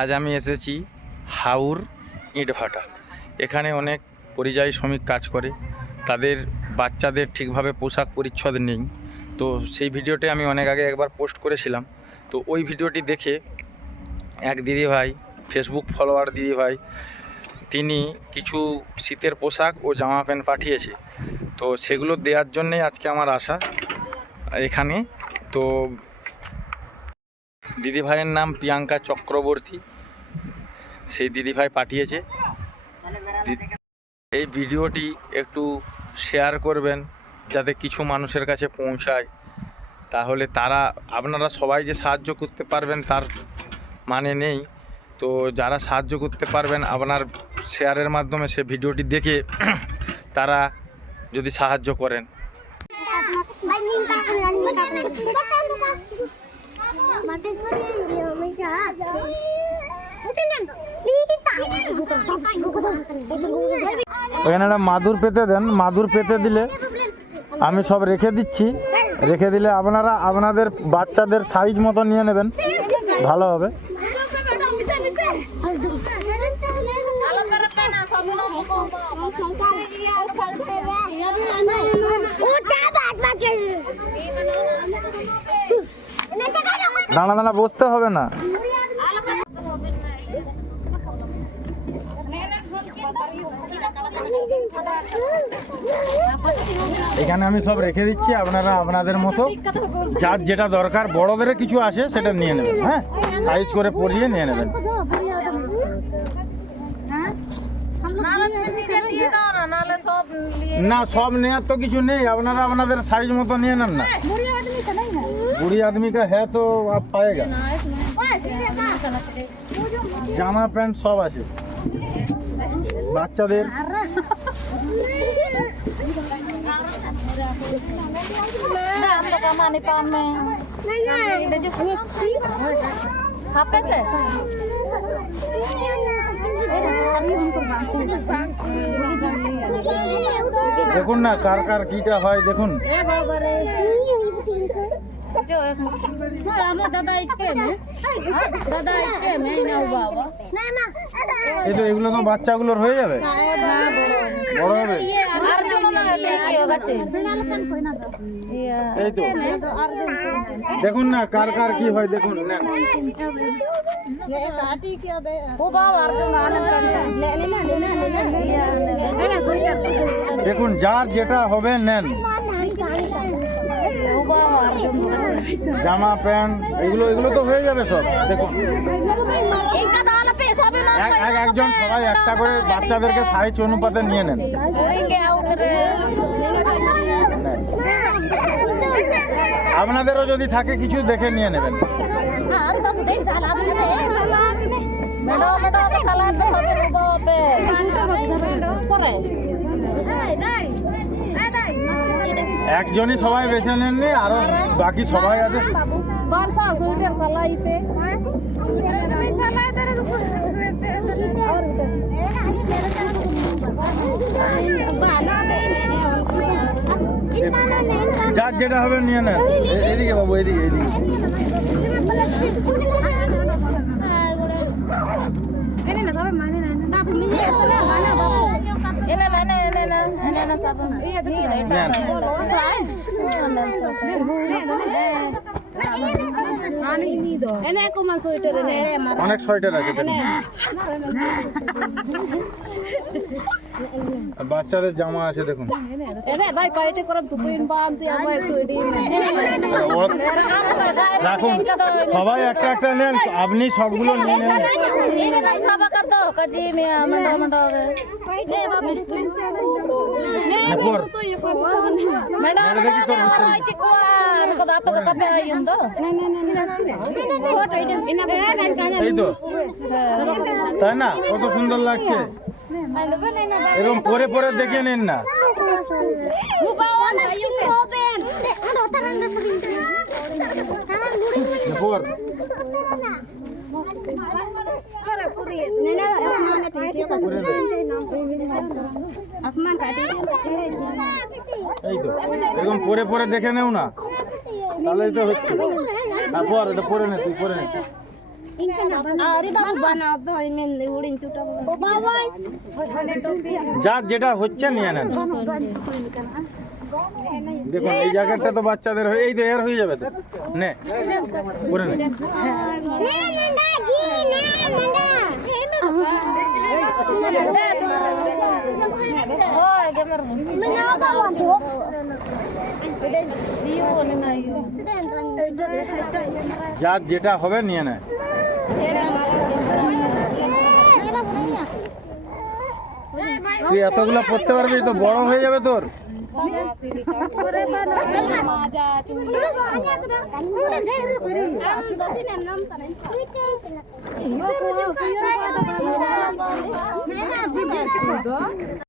আজ আমি এসেছি হাওর ইটভাটা। এখানে অনেক পরিযায়ী শ্রমিক কাজ করে, তাদের বাচ্চাদের ঠিকভাবে পোশাক পরিচ্ছদ নেই। তো সেই ভিডিওটি আমি অনেক আগে একবার পোস্ট করেছিলাম। তো ওই ভিডিওটি দেখে এক দিদিভাই, ফেসবুক ফলোয়ার দিদিভাই, তিনি কিছু শীতের পোশাক ও জামা প্যান্ট পাঠিয়েছে। তো সেগুলো দেওয়ার জন্যেই আজকে আমার আসা এখানে। তো দিদিভাইয়ের নাম প্রিয়াঙ্কা চক্রবর্তী, সেই দিদিভাই পাঠিয়েছে। এই ভিডিওটি একটু শেয়ার করবেন যাতে কিছু মানুষের কাছে পৌঁছায়, তাহলে আপনারা সবাই যে সাহায্য করতে পারবেন তার মানে নেই। তো যারা সাহায্য করতে পারবেন আপনার শেয়ারের মাধ্যমে সে ভিডিওটি দেখে তারা যদি সাহায্য করেন। ওখানে একটা মাদুর পেতে দেন, মাদুর পেতে দিলে আমি সব রেখে দিচ্ছি। রেখে দিলে আপনারা আপনাদের বাচ্চাদের সাইজ মতো নিয়ে নেবেন, ভালো হবে। দাঁড়া দাঁড়া বসতে হবে না। এখানে আমি সব রেখে দিচ্ছি, আপনারা আপনাদের মতো যার যেটা দরকার, বড়দের কিছু আসে সেটা নিয়ে নেবেন। হ্যাঁ, সাইজ করে পরিয়ে নিয়ে নেবেন। না, সব নেওয়ার তো কিছু নেই, আপনারা আপনাদের সাইজ মতো নিয়ে নেন না। বুড়ি আদমি কা হ্যাঁ তো আপ পায়েগা। জামা প্যান্ট সব আছে বাচ্চাদের। দেখুন না কার কার কিটা হয় দেখুন। এই তো এগুলো তো বাচ্চাগুলোর হয়ে যাবে, বড় হবে। এই তো দেখুন না কার কার কি হয় দেখুন। দেখুন যার যেটা হবে নেন। জামা প্যান্ট এগুলো তো হয়ে যাবে সব। দেখুন একজন সবাই একটা করে বাচ্চাদেরকে সাইজ অনুপাতে নিয়ে নেন। আপনাদেরও যদি থাকে কিছু দেখে নিয়ে নেবেন। একজনই সবাই বেছে নেননি, আরো বাকি সবাই আছে। যার যেটা হবে নিয়ে নেন। এদিকে বাবু, এদিকে এদিকে। অনেক সোয়েটার আছে বাচ্চাদের জামা আছে দেখুন। রাখুন সবাই একটা একটা নেন, আপনি সবগুলো নিয়ে নেন। তাই না, কত সুন্দর লাগছে। এরকম পরে পরে দেখে নেন না। এই তো এরকম পরে পরে দেখে নেও না, তাহলেই তো হচ্ছে। পর এটা পরে নে, তুই পরে নে। যার যেটা হচ্ছে নিয়ে নেন। দেখুন এই জ্যাকেটটা তো বাচ্চাদের এই তো এর হয়ে যাবে তো নে করে নে। যার যেটা হবে নিয়ে নেয়। তুই এতগুলো পড়তে পারবি তো বড় হয়ে যাবে তোর।